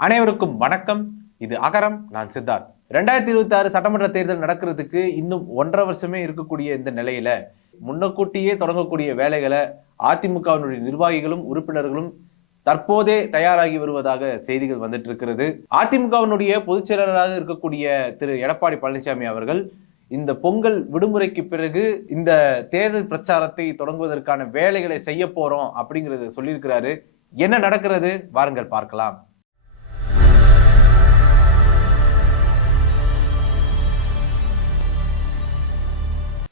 அனைவருக்கும் வணக்கம். இது அகரம் நான் சித்தார்த். ரெண்டாயிரத்தி இருபத்தி ஆறு சட்டமன்ற தேர்தல் நடக்கிறதுக்கு இன்னும் ஒன்றரை வருஷமே இருக்கக்கூடிய இந்த நிலையில முன்னக்கூட்டியே தொடங்கக்கூடிய வேலைகளை அதிமுகவினுடைய நிர்வாகிகளும் உறுப்பினர்களும் தற்போதே தயாராகி வருவதாக செய்திகள் வந்துட்டு இருக்கிறது. அதிமுகவினுடைய பொதுச் செயலாளராக இருக்கக்கூடிய திரு. எடப்பாடி பழனிசாமி அவர்கள் இந்த பொங்கல் விடுமுறைக்கு பிறகு இந்த தேர்தல் பிரச்சாரத்தை தொடங்குவதற்கான வேலைகளை செய்ய போறோம் அப்படிங்கறத சொல்லியிருக்கிறாரு. என்ன நடக்கிறது? வாருங்கள் பார்க்கலாம்.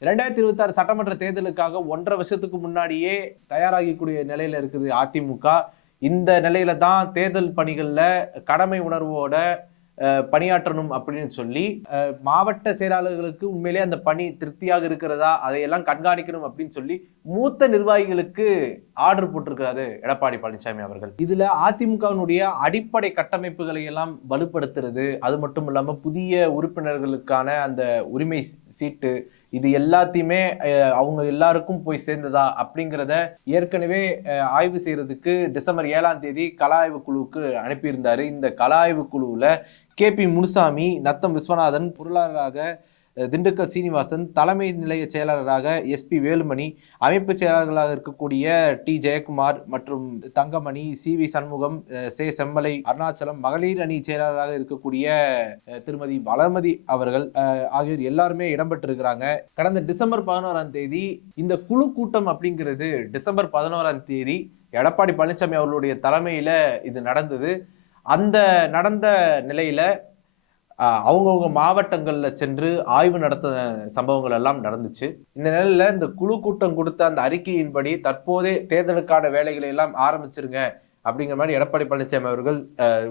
ரெண்டாயிரத்தி இருபத்தி ஆறு சட்டமன்ற தேர்தலுக்காக ஒன்றரை வருஷத்துக்கு முன்னாடியே தயாராகக்கூடிய நிலையில இருக்குது அதிமுக. இந்த நிலையில தான் தேர்தல் பணிகளில் கடமை உணர்வோட பணியாற்றணும் அப்படின்னு சொல்லி மாவட்ட செயலாளர்களுக்கு உண்மையிலே அந்த பணி திருப்தியாக இருக்கிறதா அதையெல்லாம் கண்காணிக்கணும் அப்படின்னு சொல்லி மூத்த நிர்வாகிகளுக்கு ஆர்டர் போட்டிருக்கிறாரு எடப்பாடி பழனிசாமி அவர்கள். இதுல அதிமுகவினுடைய அடிப்படை கட்டமைப்புகளை எல்லாம் வலுப்படுத்துறது அது மட்டும் இல்லாமல் புதிய உறுப்பினர்களுக்கான அந்த உரிமை சீட்டு இது எல்லாத்தையுமே அஹ், அவங்க எல்லாருக்கும் போய் சேர்ந்ததா அப்படிங்கிறத ஏற்கனவே அஹ், ஆய்வு செய்யறதுக்கு டிசம்பர் ஏழாம் தேதி கல ஆய்வு குழுவுக்கு அனுப்பியிருந்தாரு. இந்த கல ஆய்வு குழுவுல கே பி முனுசாமி நத்தம் விஸ்வநாதன் பொருளாளராக திண்டுக்கல் சீனிவாசன் தலைமை நிலைய செயலாளராக எஸ்பி வேலுமணி அமைப்பு செயலாளர்களாக இருக்கக்கூடிய டி. ஜெயக்குமார் மற்றும் தங்கமணி சி. வி. சண்முகம் சே. செம்மலை அருணாச்சலம் மகளிர் அணி செயலாளராக இருக்கக்கூடிய திருமதி வளமதி அவர்கள் ஆகியோர் எல்லாருமே இடம்பெற்றிருக்கிறாங்க. கடந்த டிசம்பர் பதினோராம் தேதி இந்த குழு கூட்டம் அப்படிங்கிறது டிசம்பர் பதினோராம் தேதி எடப்பாடி பழனிசாமி அவர்களுடைய தலைமையில் இது நடந்தது. அந்த நடந்த நிலையில அவங்கவுங்க மாவட்டங்களில் சென்று ஆய்வு நடத்த சம்பவங்கள் எல்லாம் நடந்துச்சு. இந்த நிலையில் இந்த குழு கூட்டம் கொடுத்த அந்த அறிக்கையின்படி தற்போதே தேர்தலுக்கான வேலைகளை எல்லாம் ஆரம்பிச்சிருங்க அப்படிங்கிற மாதிரி எடப்பாடி பழனிசாமி அவர்கள்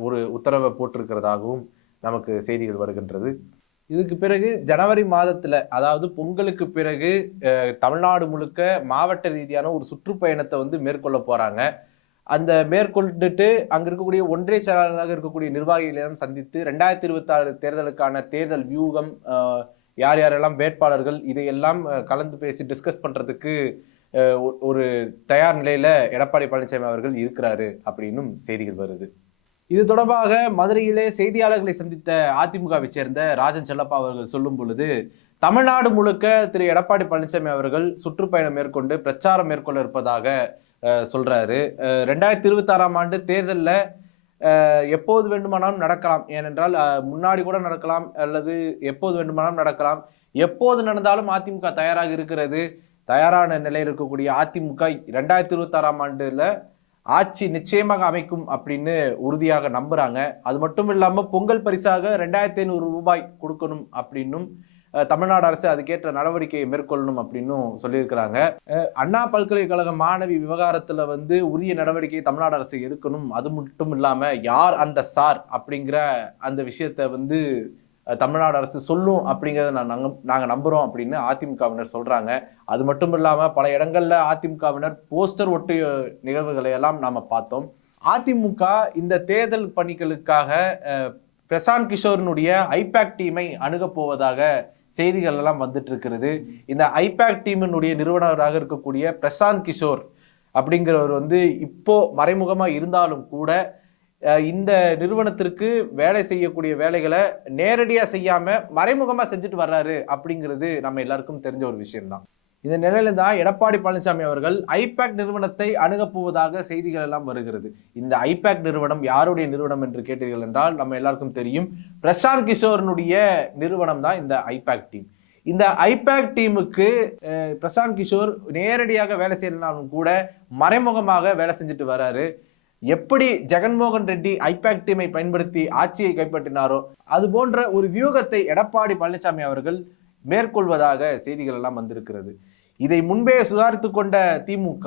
ஒரு உத்தரவை போட்டிருக்கிறதாகவும் நமக்கு செய்திகள் வருகின்றது. இதுக்கு பிறகு ஜனவரி மாதத்தில் அதாவது பொங்கலுக்கு பிறகு தமிழ்நாடு முழுக்க மாவட்ட ரீதியான ஒரு சுற்றுப்பயணத்தை வந்து மேற்கொள்ள போகிறாங்க அந்த மேற்கொண்டுட்டு அங்க இருக்கக்கூடிய ஒன்றிய செயலாளராக இருக்கக்கூடிய நிர்வாகிகளிடம் சந்தித்து ரெண்டாயிரத்தி இருபத்தி ஆறு தேர்தலுக்கான தேர்தல் வியூகம் யார் யாரெல்லாம் வேட்பாளர்கள் இதையெல்லாம் கலந்து பேசி டிஸ்கஸ் பண்றதுக்கு ஒ- ஒரு தயார் நிலையில எடப்பாடி பழனிசாமி அவர்கள் இருக்கிறாரு அப்படின்னும் செய்திகள் வருது. இது தொடர்பாக மதுரையிலே செய்தியாளர்களை சந்தித்த அதிமுகவை சேர்ந்த ராஜன் செல்லப்பா அவர்கள் சொல்லும் பொழுது தமிழ்நாடு முழுக்க திரு எடப்பாடி பழனிசாமி அவர்கள் சுற்றுப்பயணம் மேற்கொண்டு பிரச்சாரம் மேற்கொள்ள இருப்பதாக சொல்கிறாரு ரெண்டாயிரத்தி இருபத்தாறாம் ஆண்டு தேர்தலில் எப்போது வேண்டுமானாலும் நடக்கலாம். ஏனென்றால் முன்னாடி கூட நடக்கலாம் அல்லது எப்போது வேண்டுமானாலும் நடக்கலாம். எப்போது நடந்தாலும் அதிமுக தயாராக இருக்கிறது. தயாரான நிலையில் இருக்கக்கூடிய அதிமுக ரெண்டாயிரத்தி இருபத்தாறாம் ஆண்டில் ஆட்சி நிச்சயமாக அமைக்கும் அப்படின்னு உறுதியாக நம்புகிறாங்க அது மட்டும் இல்லாமல் பொங்கல் பரிசாக ரெண்டாயிரத்தி ஐநூறு ரூபாய் கொடுக்கணும் அப்படின்னும் தமிழ்நாடு அரசு அதுக்கேற்ற நடவடிக்கையை மேற்கொள்ளணும் அப்படின்னும் சொல்லியிருக்கிறாங்க. அண்ணா பல்கலைக்கழக மாணவி விவகாரத்தில் வந்து உரிய நடவடிக்கையை தமிழ்நாடு அரசு எடுக்கணும். அது மட்டும் இல்லாமல் யார் அந்த சார் அப்படிங்கிற அந்த விஷயத்த வந்து தமிழ்நாடு அரசு சொல்லும் அப்படிங்கிறத நான் நாங்கள் நாங்கள் நம்புகிறோம் அப்படின்னு அதிமுகவினர் சொல்கிறாங்க அது மட்டும் இல்லாமல் பல இடங்களில் அதிமுகவினர் போஸ்டர் ஒட்டிய நிகழ்வுகளை எல்லாம் நாம் பார்த்தோம். அதிமுக இந்த தேர்தல் பணிகளுக்காக பிரசாந்த் கிஷோரினுடைய ஐபேக் டீமை அணுகப் போவதாக செய்திகள் எல்லாம் வந்துட்டு இருக்கிறது இந்த ஐபேக் டீமினுடைய நிறுவனராக இருக்கக்கூடிய பிரசாந்த் கிஷோர் அப்படிங்கிறவர் வந்து இப்போ மறைமுகமாக இருந்தாலும் கூட இந்த நிறுவனத்திற்கு வேலை செய்யக்கூடிய வேலைகளை நேரடியாக செய்யாமல் மறைமுகமாக செஞ்சுட்டு வர்றாரு அப்படிங்கிறது நம்ம எல்லாருக்கும் தெரிஞ்ச ஒரு விஷயம்தான். இந்த நிலையில தான் எடப்பாடி பழனிசாமி அவர்கள் ஐபேக் நிறுவனத்தை அணுகப் போவதாக செய்திகள் எல்லாம் வருகிறது. இந்த ஐபேக் நிறுவனம் யாருடைய நிறுவனம் என்று கேட்டீர்கள் என்றால் நம்ம எல்லாருக்கும் தெரியும் பிரசாந்த் கிஷோரனுடைய நிறுவனம் தான் இந்த ஐபேக் டீம். இந்த ஐபேக் டீமுக்கு பிரசாந்த் கிஷோர் நேரடியாக வேலை செய்யலனாலும் கூட மறைமுகமாக வேலை செஞ்சுட்டு வராரு. எப்படி ஜெகன்மோகன் ரெட்டி ஐபேக் டீமை பயன்படுத்தி ஆட்சியை கைப்பற்றினாரோ அது போன்ற ஒரு வியூகத்தை எடப்பாடி பழனிசாமி அவர்கள் மேற்கொள்வதாக செய்திகள் எல்லாம் வந்திருக்கிறது. இதை முன்பே சுதாரித்து கொண்ட திமுக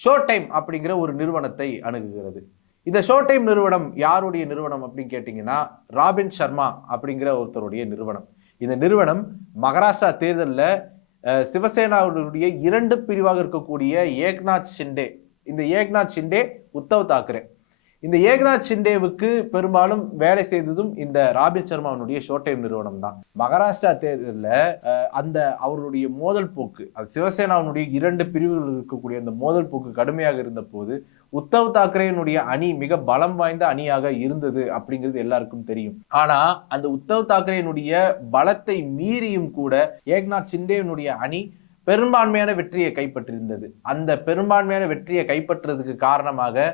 ஷோ டைம் அப்படிங்கிற ஒரு நிறுவனத்தை அணுகுகிறது. இந்த ஷோ டைம் நிறுவனம் யாருடைய நிறுவனம் அப்படின்னு கேட்டிங்கன்னா ராபின் சர்மா அப்படிங்கிற ஒருத்தருடைய நிறுவனம். இந்த நிறுவனம் மகாராஷ்டிரா தேர்தலில் சிவசேனாவுடைய இரண்டு பிரிவாக இருக்கக்கூடிய ஏக்நாத் ஷிண்டே இந்த ஏக்நாத் ஷிண்டே உத்தவ் தாக்கரே. இந்த ஏக்நாத் ஷிண்டேவுக்கு பெரும்பாலும் வேலை செய்ததும் இந்த ராபின் சர்மாவினுடைய ஷோர்ட் டைம் நிறுவனம் தான் மகாராஷ்டிரா தேர்தலில் அந்த அவருடைய மோதல் போக்கு அது சிவசேனாவுடைய இரண்டு பிரிவுகள் இருக்கக்கூடிய அந்த மோதல் போக்கு கடுமையாக இருந்த போது உத்தவ் தாக்கரேனுடைய அணி மிக பலம் வாய்ந்த அணியாக இருந்தது அப்படிங்கிறது எல்லாருக்கும் தெரியும். ஆனா அந்த உத்தவ் தாக்கரேனுடைய பலத்தை மீறியும் கூட ஏக்நாத் சிண்டேனுடைய அணி பெரும்பான்மையான வெற்றியை கைப்பற்றியிருந்தது அந்த பெரும்பான்மையான வெற்றியை கைப்பற்றுறதுக்கு காரணமாக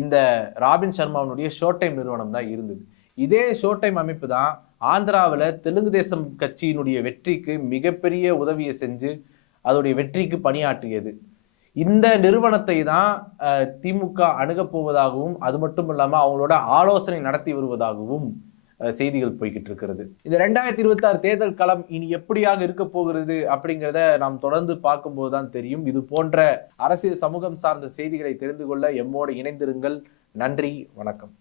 இந்த ராபின் சர்மாவுடைய ஷோ டைம் நிறுவனம் தான் இருந்தது. இதே ஷோ டைம் அமைப்பு தான் ஆந்திராவில் தெலுங்கு தேசம் கட்சியினுடைய வெற்றிக்கு மிகப்பெரிய உதவியை செஞ்சு அதோடைய வெற்றிக்கு பணியாற்றியது. இந்த நிறுவனத்தை தான் திமுக அணுகப் போவதாகவும் அது மட்டும் இல்லாமல் அவங்களோட ஆலோசனை நடத்தி வருவதாகவும் செய்திகள் போய்கிட்டு இருக்கிறது. இந்த ரெண்டாயிரத்தி இருபத்தாறு தேர்தல் களம் இனி எப்படியாக இருக்க போகிறது அப்படிங்கிறத நாம் தொடர்ந்து பார்க்கும்போது தான் தெரியும். இது போன்ற அரசியல் சமூகம் சார்ந்த செய்திகளை தெரிந்து கொள்ள எம்மோடு இணைந்திருங்கள். நன்றி வணக்கம்.